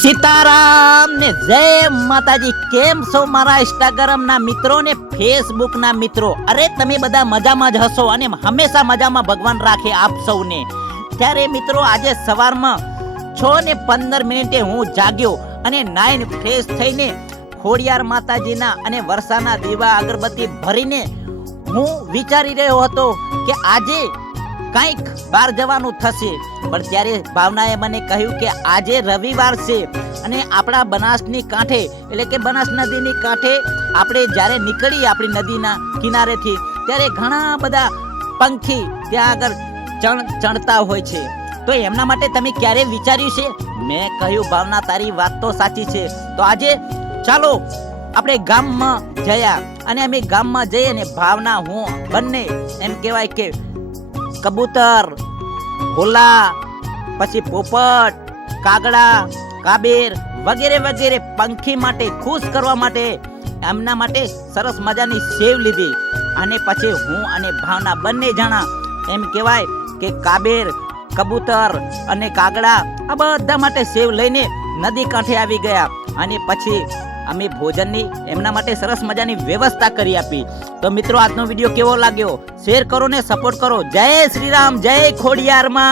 સીતારામ ને જય માતાજી. કેમ છો મારા ઇન્સ્ટાગ્રામ ના મિત્રો ને ફેસબુક ના મિત્રો? અરે તમે બધા મજામાં જ હશો અને હંમેશા મજામાં ભગવાન રાખે આપ સૌને. ત્યારે મિત્રો આજે સવારમાં 6:15 હું જાગ્યો અને નાઈન ફ્રેશ થઈને ખોડિયાર માતાજીના અને વર્ષાના દીવા અગરબત્તી ભરીને હું વિચારી રહ્યો હતો કે આજે કંઈક બહાર જવાનું થશે. પણ ત્યારે ભાવનાએ મને કહ્યું કે આજે રવિવાર છે અને આપણા બનાસની કાંઠે એટલે કે બનાસ નદીની કાંઠે આપણે જ્યારે નીકળીએ આપણી નદીના કિનારેથી ત્યારે ઘણા બધા પંખી ત્યાં આગળ ચણતા હોય છે. તો એમના માટે તમે ક્યારે વિચાર્યું છે? મેં કહ્યું ભાવના તારી વાત તો સાચી છે. તો આજે ચાલો આપણે ગામમાં જયા અને અમે ગામમાં જઈએ ને ભાવના હું બંને એમ કહેવાય કે કબૂતર, ભોલા, પછી પોપટ, કાગડા, કાબેર વગેરે વગેરે પંખી માટે ખુશ કરવા માટે એમના માટે સરસ મજાની સેવ લીધી. અને પછી હું અને ભાવના બંને જણા એમ કહેવાય કે કાબેર, કબૂતર અને કાગડા આ બધા માટે સેવ લઈને નદી કાંઠે આવી ગયા. અને પછી અમે ભોજનની એમના માટે સરસ મજાની વ્યવસ્થા કરી આપી. તો મિત્રો આજનો વિડીયો કેવો લાગ્યો શેર કરો ને સપોર્ટ કરો. જય શ્રી રામ, જય ખોડિયાર માં.